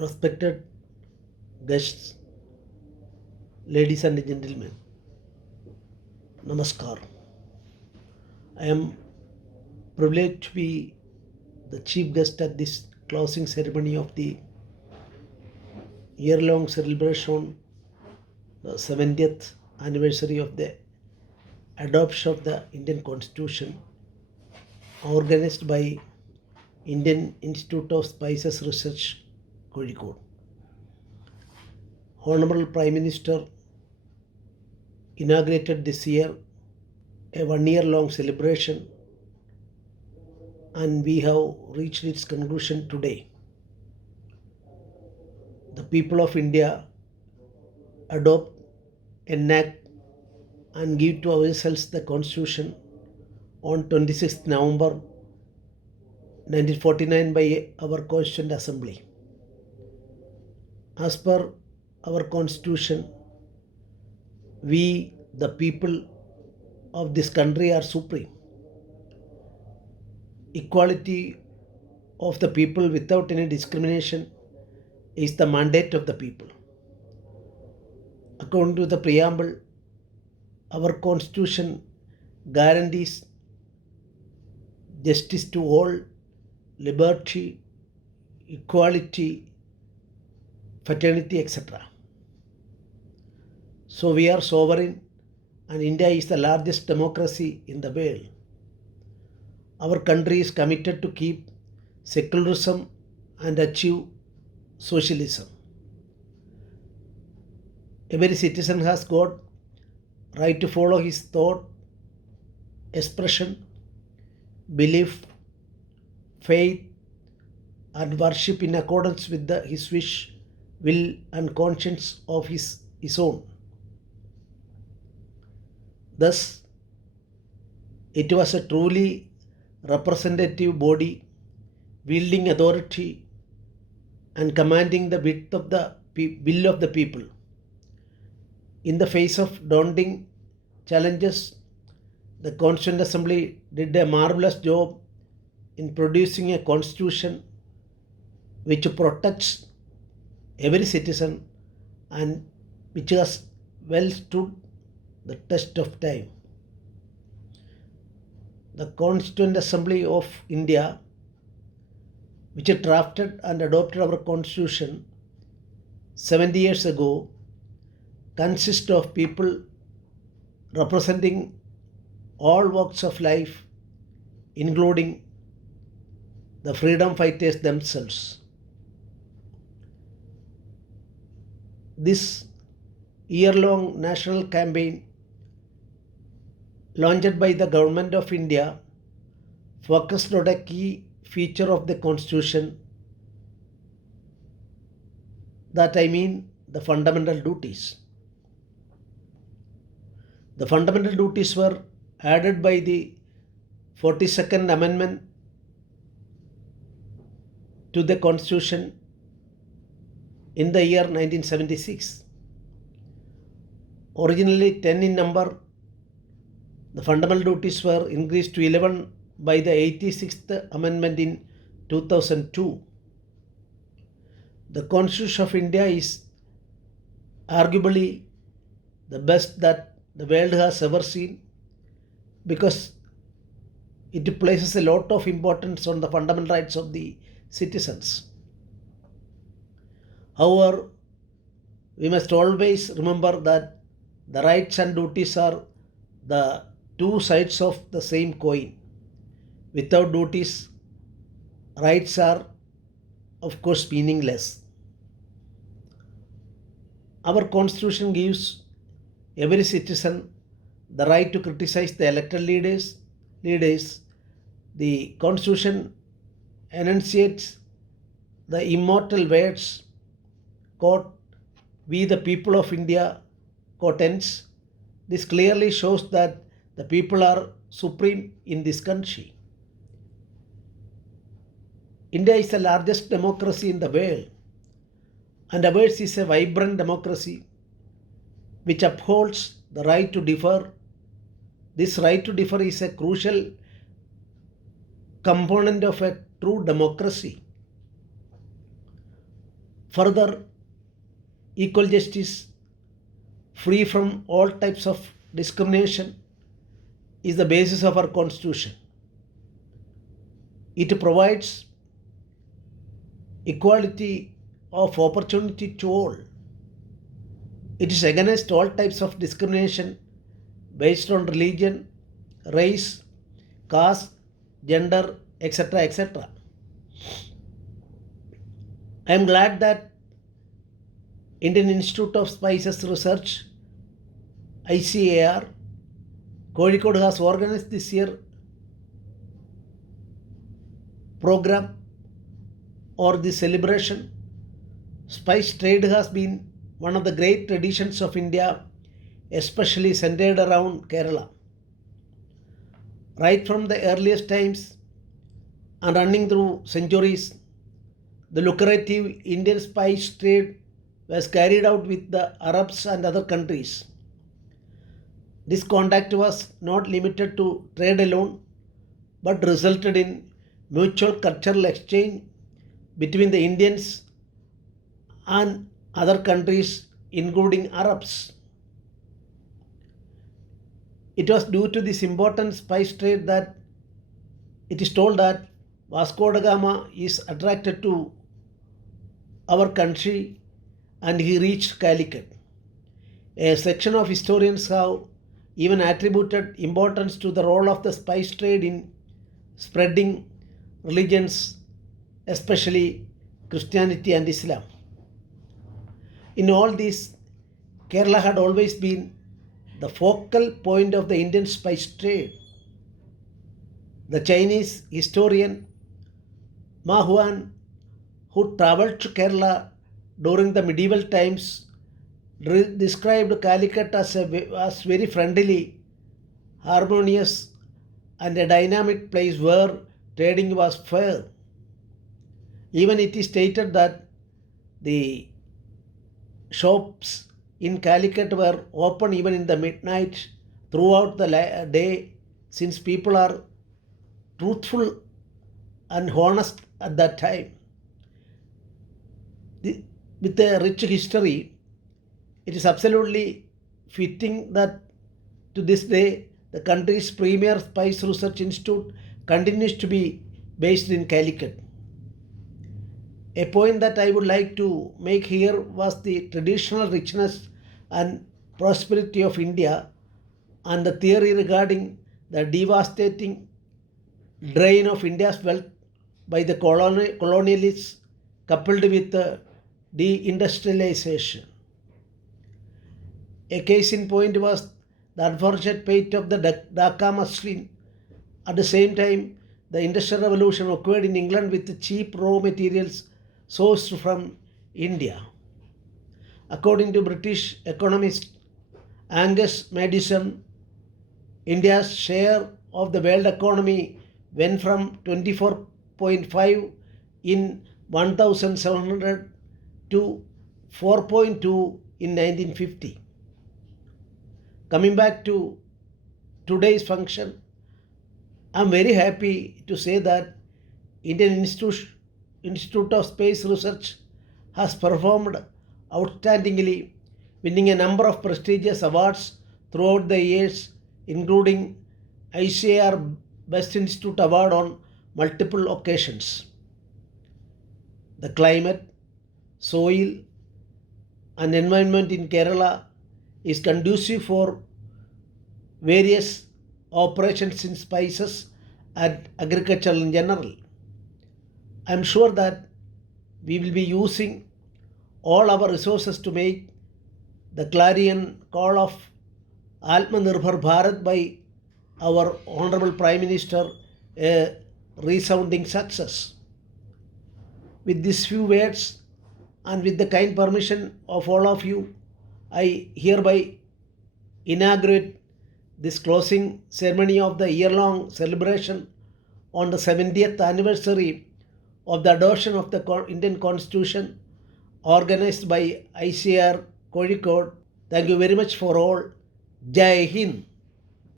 Respected guests, ladies and gentlemen, Namaskar. I am privileged to be the chief guest at this closing ceremony of the year-long celebration, the 70th anniversary of the adoption of the Indian Constitution, organized by Indian Institute of Spices Research, Kozhikode. Hon'ble Prime Minister inaugurated this year a one-year-long celebration, and we have reached its conclusion today. The people of India adopt, enact, and give to ourselves the Constitution on 26th November 1949 by our Constituent Assembly. As per our Constitution, we, the people of this country, are supreme. Equality of the people without any discrimination is the mandate of the people. According to the preamble, our Constitution guarantees justice to all, liberty, equality, fraternity, etc. So we are sovereign, and India is the largest democracy in the world. Our country is committed to keep secularism and achieve socialism. Every citizen has got right to follow his thought, expression, belief, faith, and worship in accordance with his wish, will, and conscience of his own. Thus, it was a truly representative body wielding authority and commanding the width of the will of the people. In the face of daunting challenges, the Constituent Assembly did a marvelous job in producing a constitution which protects every citizen and which has well stood the test of time. The Constituent Assembly of India, which drafted and adopted our Constitution 70 years ago, consists of people representing all walks of life, including the freedom fighters themselves. This year-long national campaign launched by the Government of India focused on a key feature of the Constitution, the fundamental duties. The fundamental duties were added by the 42nd Amendment to the Constitution in the year 1976. Originally 10 in number, the fundamental duties were increased to 11 by the 86th Amendment in 2002. The Constitution of India is arguably the best that the world has ever seen, because it places a lot of importance on the fundamental rights of the citizens. However, we must always remember that the rights and duties are the two sides of the same coin. Without duties, rights are, of course, meaningless. Our Constitution gives every citizen the right to criticize the elected leaders. The Constitution enunciates the immortal words, quote, "We the people of India," quote ends. This clearly shows that the people are supreme in this country. India is the largest democracy in the world, and ours is a vibrant democracy which upholds the right to differ. This right to differ is a crucial component of a true democracy. Further, equal justice, free from all types of discrimination, is the basis of our Constitution. It provides equality of opportunity to all. It is against all types of discrimination based on religion, race, caste, gender, etc. etc. I am glad that Indian Institute of Spices Research, ICAR, Kozhikode has organized this year program or the celebration. Spice trade has been one of the great traditions of India, especially centered around Kerala. Right from the earliest times and running through centuries, the lucrative Indian spice trade was carried out with the Arabs and other countries. This contact was not limited to trade alone, but resulted in mutual cultural exchange between the Indians and other countries, including Arabs. It was due to this important spice trade that it is told that Vasco da Gama is attracted to our country and he reached Calicut. A section of historians have even attributed importance to the role of the spice trade in spreading religions, especially Christianity and Islam. In all this, Kerala had always been the focal point of the Indian spice trade. The Chinese historian Ma Huan, who travelled to Kerala during the medieval times, described Calicut as very friendly, harmonious, and a dynamic place where trading was fair. Even it is stated that the shops in Calicut were open even in the midnight throughout the day, since people are truthful and honest at that time. With a rich history, it is absolutely fitting that to this day the country's premier spice research institute continues to be based in Calicut. A point that I would like to make here was the traditional richness and prosperity of India and the theory regarding the devastating drain of India's wealth by the colonialists coupled with the deindustrialization. A case in point was the unfortunate fate of the Dhaka muslin. At the same time, the Industrial Revolution occurred in England with cheap raw materials sourced from India. According to British economist Angus Madison, India's share of the world economy went from 24.5 in 1700 to 4.2 in 1950. Coming back to today's function, I am very happy to say that Indian Institute of Space Research has performed outstandingly, winning a number of prestigious awards throughout the years, including ICAR Best Institute Award on multiple occasions. The climate, soil, and environment in Kerala is conducive for various operations in spices and agriculture in general. I am sure that we will be using all our resources to make the clarion call of Atmanirbhar Bharat by our Honorable Prime Minister a resounding success. With these few words and with the kind permission of all of you, I hereby inaugurate this closing ceremony of the year-long celebration on the 70th anniversary of the adoption of the Indian Constitution organized by ICAR Kozhikode. Thank you very much for all. Jai Hind.